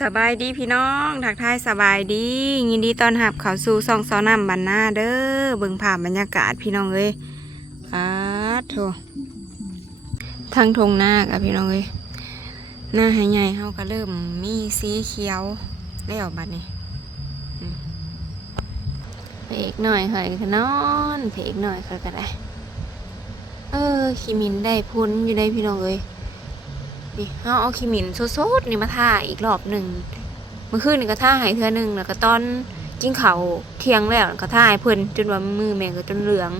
สบายดีพี่น้องทักทายสบายดี ยินดีต้อนรับเขาสู่ซองซอน้ำบันหน้าเด้อเบิ่งภาพบรรยากาศพี่น้องเอ้ยอาโถทั้งทงหน้ากับพี่น้องเอ้ยหน้าให้ใหญ่เฮาก็เริ่มมีสีเขียวแล้วบัดนี้เพกหน่อยค่อยก็นอนเพกหน่อยค่อยก็ได้ เออขีมินได้พุ้นอยู่ได้พี่น้องเอ้ย นี่เอาเอาขีมินสดๆนี่มาท่าอีกรอบหนึ่งเมื่อคืนนี่ก็ท่าใหายเทื่อหนึ่งแล้วก็ตอนจิ้งเขาเที่ยงแล้วก็ท่าให้เพิ่นจนว่ามือแม่ก็จนเหลือง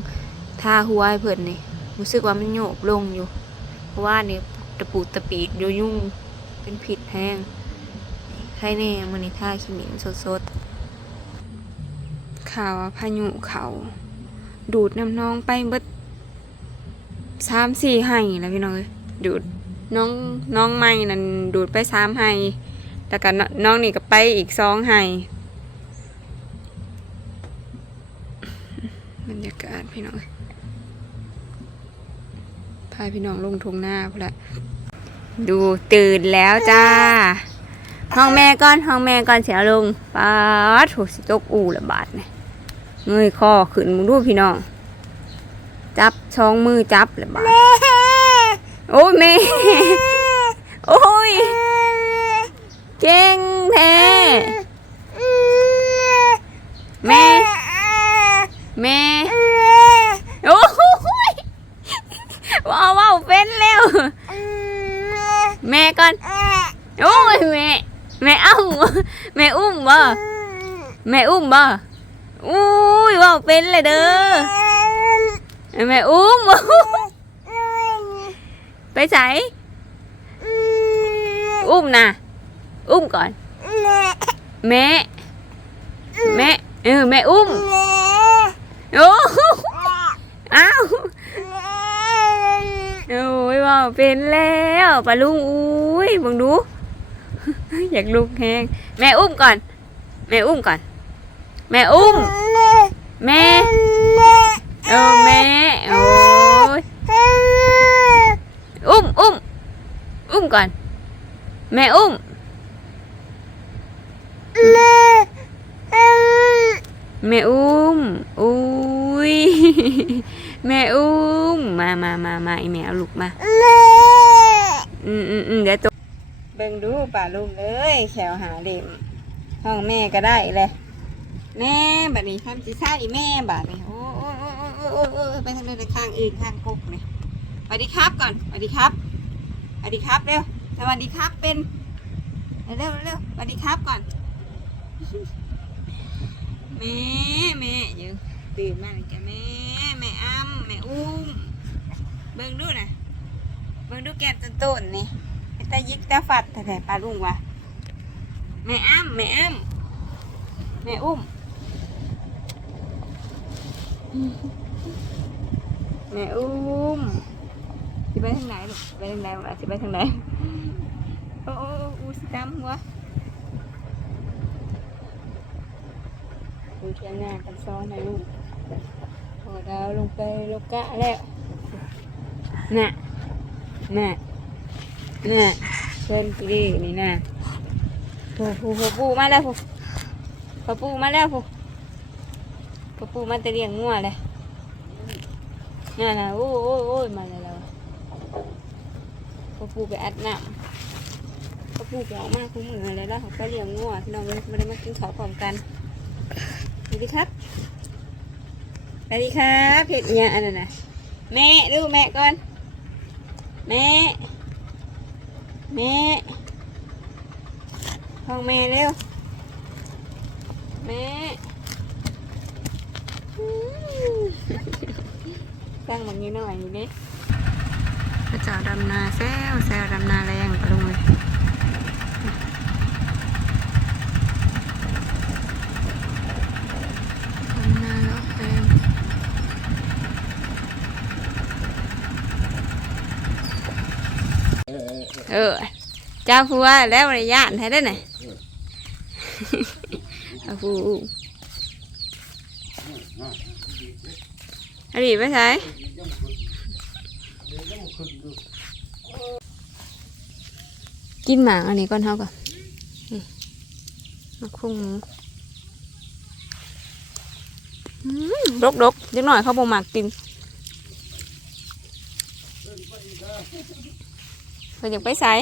ท่าหัวให้เพิ่นนี่รู้สึกว่ามันโยบลงอยู่ เพราะว่านี่ตะปูตะปีดอยู่ยุ่งเป็นผิดแห้งใครแน่มันนี่ท่าขีมินสดๆข่าวพายุเขาดูดน้ำนองไปเบิดสามสี่ไห้แล้วพี่น้องเอ้ยดูด น้องน้องไม่นั่นดูดไปสามไห้แล้วก็นน้องนี่ก็ไปอีกสองไห้บรรยากาศพี่น้องพาพี่น้องลงทงหน้าพละดูตื่นแล้วจ้า ห้องแม่ก่อนห้องแม่ก่อนเสียลงปาดถูกสิตกอูละบาทเนี่ยเงยคอขึ้นมึงดูพี่น้อง จับช่องมือจับละบาท โอ้ยแม่ โอ้ย เก่งแท้แม่ แม่ โอ้ยว้าวว้าวเป็นแล้วแม่ก่อน โอ้ยแม่ แม่เอ้าแม่อุ้มบ่ แม่อุ้มบ่ อุ้ยว้าวเป็นเลยเด้อ แม่อุ้มไป ใส่อุ้มนะอุ้มก่อน แม่ แม่เออแม่อุ้มโอ้อ้าวโอ้ยว่าเป็นแล้วปลาลุงอุ้ยบังดู อยากลุกแหงแม่อุ้มก่อน แม่อุ้มก่อน แม่อุ้ม แม่เออแม่โอ้ย อุ้มอุ้มอุ้ม ก่อน แม่อุ้ม แม่อุ้ม อุ้ย แม่อุ้ม มามามามาไอแม่เอาลูกมา อืมอืมอืมเดี๋ยวตัวเบิ่งดูป่าลูกเอ้ยแขวหาเด็มห้องแม่ก็ได้เลย แม่บัดนี้ทำสิใช่แม่บัดนี้โอ้โอ้โอ้โอ้โอ้โอ้โอ้ไปทางใดข้างอื่นข้างกกนี่สวัสดีครับก่อนสวัสดีครับ วัสดีครับเร็วสวัสดีครับเป็นเร็วเร็วสวัสดีครับก่อนแม่แม่ยังตื่นมาเลยจ้ะแม่แม่อ้ำแม่อุ้มเบิ่งดูนะเบิ่งดูแก้มต้นต้นๆนี่ตายิกตาฟัดแต่ปลาลุงวะแม่อ้ำแม่อ้ำแม่อุ้มแม่อุ้ม สิไปทางไหนลูกไปทางไหนวะสิไปทางไหนโอ้โอ้โอ้อูสิตามหัวดูเทียงหน้ากันซ้อนนะลูกพอดาวลงไปโลกะแล้วน่ะน่ะน่ะเพิ่นกูดีนี่น่ะปูปูปูปูมาแล้วปูปูปูมาแล้วปูปูปูมาแตะเลียงงัวเลยน่ะน่ะโอ้โอ้โอ้ยมาแล้ว พอปูไปอัดน้ำพอปูไปออกมาคุ้มมือเลยแล้วเขาก็เลี้ยงงัวพี่น้องเลยไม่ได้มากินข้าวพร้อมกันสวัสดีครับสวัสดีครับเผ็ดอีหยังอันนั้นนะแม่ดูแม่ก่อน แม่ แม่ห้องแม่เร็ว แม่ตั้งแบบนี้หน่อยนี่ ระเจ้าดำนาแซวแซวดำนาแรงปลงเลยดำนาแล้วแรงเออเจ้าฟัวแล้วระยะให้ได้ไหนเอาฟูอันนี้ไปใช้ กินหมางอันนี้ก่อนเท่าก่อนมาคุ้งหมูดกดกๆจังหน่อยเขาบ่มักกินเพิ่นอยากไปใส่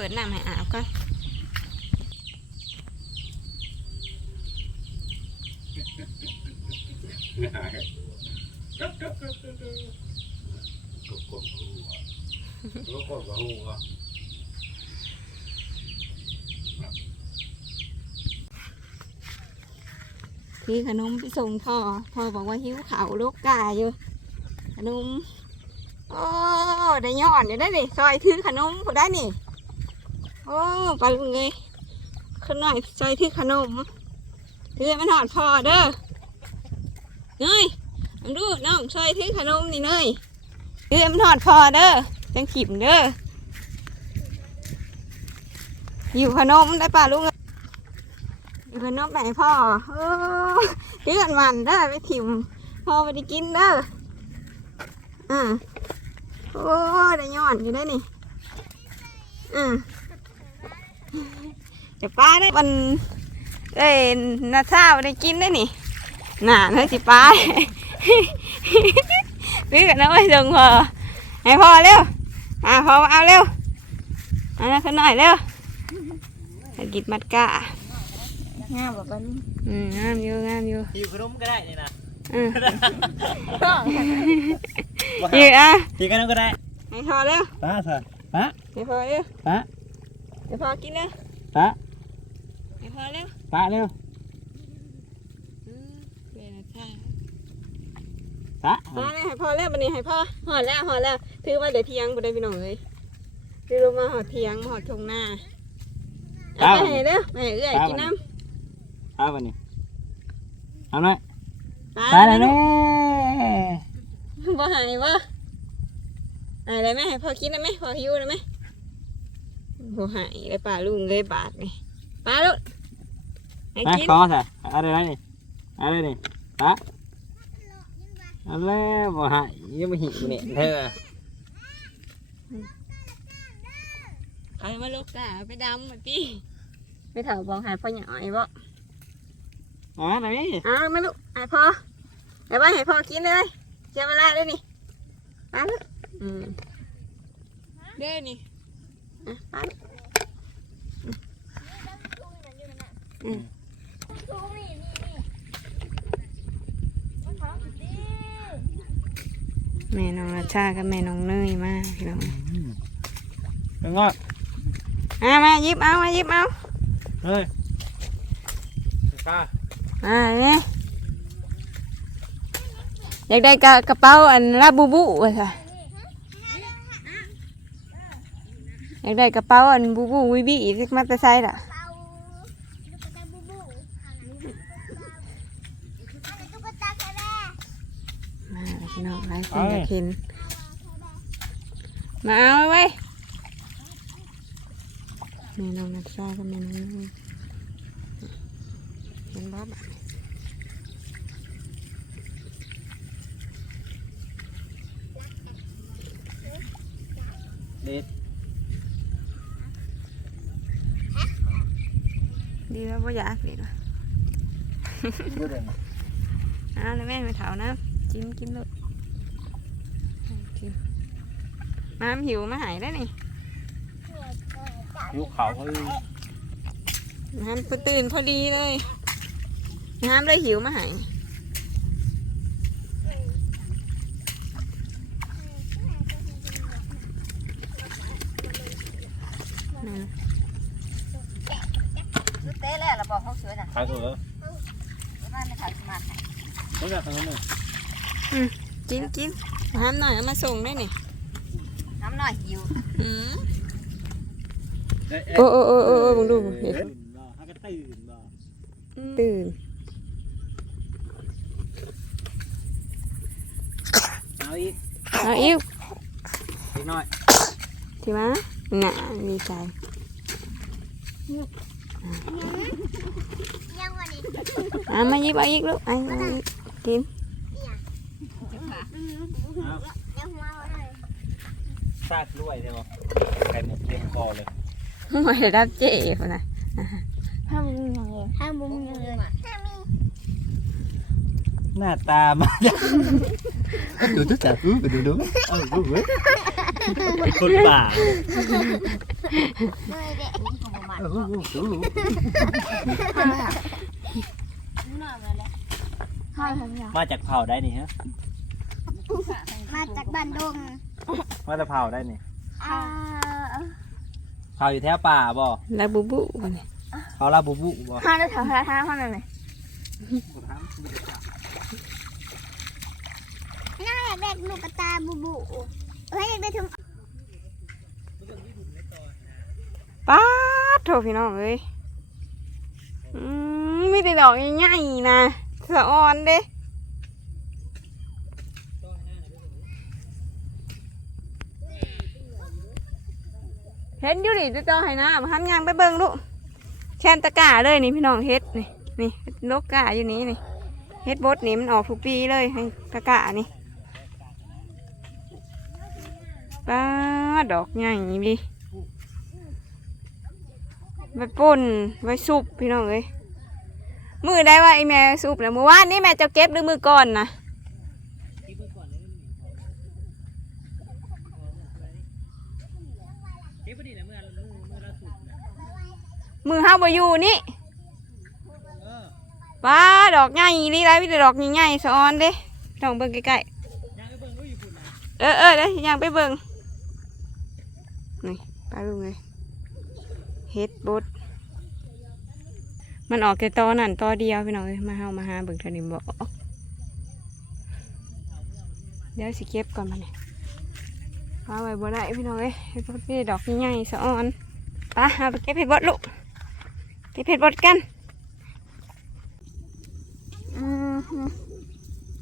เปิดน้ำให้อาบก่อนพี่ขนมไปส่งพ่อ พ่อบอกว่าหิวเขาลูกกาอยู่ ขนม โอ้ ได้ย้อนอยู่ได้ดิซอยถือขนมผู้ได้นี่ โอ้ปลาลุงเลยขึ้นหน่อยซอยถือขนมถือมันหอดพอเด้อเนยลองดูน้องซอยถือขนมนี่เนยถือมันหอดพอเด้อจังขิมเด้ออยู่ขนมได้ป่าลุงเอ้ยอยู่ขนมไหนพ่อโอ้เดือนมันเด้อไปถิ่มพ่อไปได้กินเด้ออ่าโอ้ได้ย้อนอยู่ได้นี่อื มจะป้าได้วันได้นาซาวได้กินได้นี่น่าเฮ้ยสิป้าซื้อกันนะไม่ส่งพอให้พ่อเร็วอ่าพ่อมาเอาเร็วเอันนั้นขึ้นหน่อยเร็วให้กินมัดกะงามแบบนี้อืมงามอยู่งามอยู่หิวขนมก็ได้นี่นะอืมก็ยืดอะหิวขนมก็ได้ให้พ่อเร็วป้าสิป้าให้พ่อเร็วป้าให้พ่อกินเร็วป้า ให้พ่อเร็วป้าเร็วอืมเวลาท่าป้าพอแล้วให้พอแล้วบันนี้ให้พ่อหอดแล้วหอดแล้วถือว่าเดี๋ยวเที่ยงบ่ได้พี่น้องเลยถือลงมาหอดเที่ยงมาหอดทงหน้าเอาไปให้เด้อไปให้เอื้อยกินน้ป้าวันนี้ทำไรำตาป้าแล้แล้ววลูแม่กบ่ใหายบ่หายได้ไหมให้พ่อกินได้ไหมพ่อหิวได้ไหมบ่ใหายเลยป่าลุงเลยบาทนี่ป้าลูก ให้ไปกินขอสิอะไรไรนี่อะไรนี่ป้าอะไรบ่หายยังไม่หิวเนี่ยเธอใครมาลูกตาไปดำมาตีไปเถาบอกหายพ่อหน่อยบ่เอาไหมไหนเอามาลูกหายพ่อเดี๋ยวไปให้พ่อกินเลยเจ้าเวลาเลยนี่มาลูกอืมเด้นี่อะมาลูก แม่น้องราชากับแม่น้องเนยมาพี่น้องเป็นงอดอะมาหยิบเอามาหยิบเอาเฮ้ยป้าอ่าเนี่ยอยากได้กระกระเป๋าอันลาบูบูว่ะค่ะอยากได้กระเป๋าอันบูบูวิบีอีกมาแต่ไซด์ล่ะมาแล้ว พี่น้องไลฟ์เป็นกระเข็นมาเอาไว้แม่น้องนัดซากับแม่น้องเนยเห็นบ่บาดเด็ดดีแล้วบ่อยากดีว่ะ เอ้าวแล้วแม่ไปเถานะ จิ้มกินเลยจิ้มน้ำหิวมาหายได้วนี่ยุเขาเฮ้ยน้ำพอตื่นพอดีเลย น้ำเลยหิวมาหายนั่นเต้แล้วเราบอกเขาสวยนะขายถูกแล้วบ้านไม่ขายสมาร์ทรู้จักขนมไหม กินกินน้ำหน่อยเอามาส่งได้นี่น้ำหน่อยหิวอืมเอ๊ะโอ้โอ้โอ้โอ้โอ้มึงดูเห็นตื่นบ่ฮักก็ตื่นบ่ตื่นเอาอีกเอาอิ้วอีกหน่อยที่มาน่ะดีใจยังวันนี้อะมาหยิบเอาอีกลูกไอ้มาอีกกินยังหัวเลย ซากด้วยใช่ไหมไก่หมดเต็มคอเลยไม่ได้รับเจ๊คนน่ะถ้ามึงยังเลยถ้ามึงยังเลยถ้ามีหน้าตามาดูทุกจากดูดูดูเออดูเว้ยคนป่าเลยเด็กของประมาณเออดูดูข้าวทำยังมาจากเผ่าได้นี่ฮะ มาจากบ้านดงมาจากเผ่าได้นี่อ่าเผ่าอยู่แถวป่าบ่ลาบูบูคนนี้เผ่าลาบูบุบ่ข้าวได้แถวทางทางข้างในไหมน่าอยากได้ลูกกระตาบูบูเฮ้ยอยากได้ถุงป๊าดโถพี่น้องเอ้ยอืมไม่ได้ดอกใหญ่ๆนะสะออนเด้ เห็นอยู่ดิจะจอให้นะมาทำยางไปเบิ่งลูกแคนตะกาเลยนี่พี่น้องเฮ็ดนี่นี่นกกาอยู่นี่นี่เฮ็ดบดนี่มันออกทุกปีเลยให้ตะกานี่ป้าดอกใหญ่ดิไว้ป่นไว้ซุปพี่น้องเอ้ยมือได้ว่าไอแม่ซุปนะมือวานนี่แม่จะเก็บหรือมือก่อนนะ มือห้าบอยู่นี่ป้าดอกใหญ่นี่ไรพี่ดอกใหญ่ๆสะออนเด้ลองเบิ่งใกล้ๆเออเออเด้ยังไปเบิ่งนี่ไปลุงเลยเฮ็ดบดมันออกแต่ตอนั่นตอเดียวพี่น้องเอ้ยมาเฮามาหาเบิ่งเทานี้บอกเดี๋ยวสิเก็บก่อนมาเนี่ยเอาไว้บ่ได้พี่น้องเอ้ยเฮ็ดบดนี่ดอกใหญ่ๆสะอ่อนไปเอาไปเก็บเฮ็ดบดลูก เก็บเฮ็ดบดกันอือหือ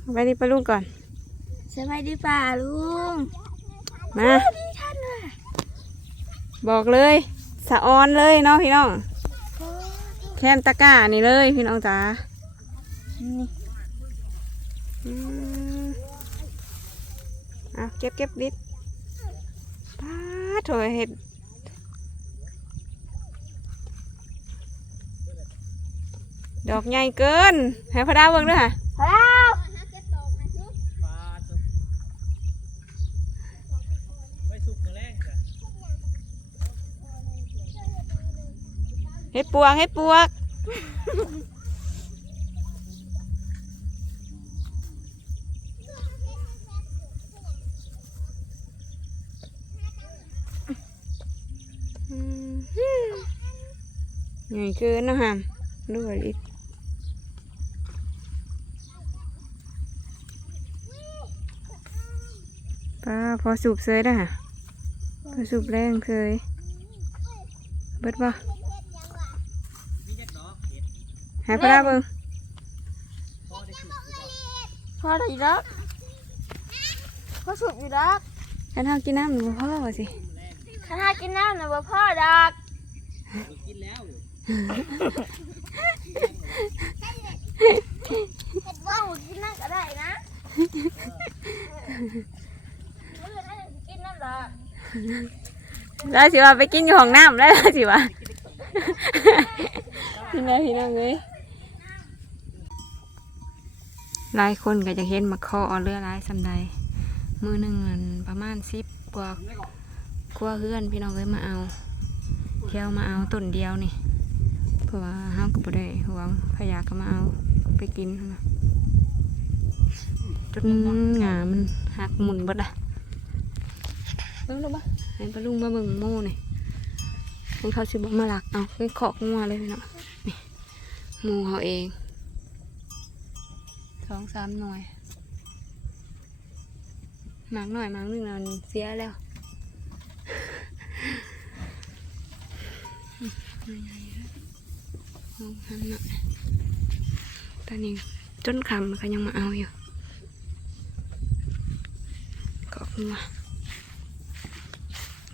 เอาไปดิปลาลูกก่อนสบายดีป่าลุง มาบอกเลยสะออนเลยเนาะพี่น้องแคมตะกร้านี่เลยพี่น้องจ๋านี่อืมเอาเก็บเก็บดิดป้าดโถยเห็ด ดอกใหญ่เกิน ให้พระดาวเบิ่งด้วยค่ะพอแล้วเห็ดปวกเห็ดปวกอืมใหญ่เกินเนาะฮะดูลิด พอสูบเซยได้ฮะพอสูบแรงเคยเบิดบ่หายไปแล้วเบิ่งพอได้รักพอสุกอยู่รักกันเฮากินน้ำหนูบ่พ่อว่าสิข้าหากินน้ำนะบ่พ่อดอกเห็ดว่าวกินน้ำก็ได้นะมื้อนั้นกินน้ำดอก แล้วสิว่าไปกินอยู่ห้องน้ำแล้วสิว่าพี่น้องพี่น้องเอ้ยหลายคนก็จะเห็นมาเคาเรือหลายสำใดมือหนึ่งประมาณสิบกว่ากว่าเพื่อนพี่น้องเอ้ยมาเอาเที่ยวมาเอาต้นเดียวนี่เพราะว่าห้ามก็บ่ได้หวงพยาก็มาเอาไปกินนะจนงามันหักหมุนบดอะ เบิ่งดูบ้าให้ปลาลุงมาเบิ่งโม่นี่ของเขาสิบมาหลักเอาเป็นขอกงัวเลยพี่น้องนี่หมูเขาเองสองสามหน่วยหมากหน่อยหมากหนึ่งเราเสียแล้วลองทำหน่อยตอนนี้จนคำก็ยังมาเอาอยู่ก็มา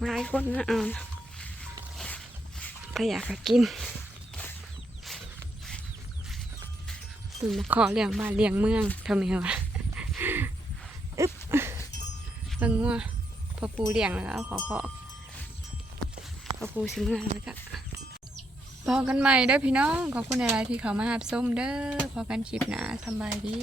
หลายคนนะเอาก็อยากกินตุ่มาขอเลี้ยงบ้านเลี้ยงเมืองทำไมวะอึ๊บบังงัวพอปูเลี้ยงแล้วเอขอขอพอปูสิเมื่อแล้วก็พอกันใหม่เด้อพี่น้อง ขอบคุณหลายที่เขามาหาส้มเด้อพอกันคลิปนะสบายดี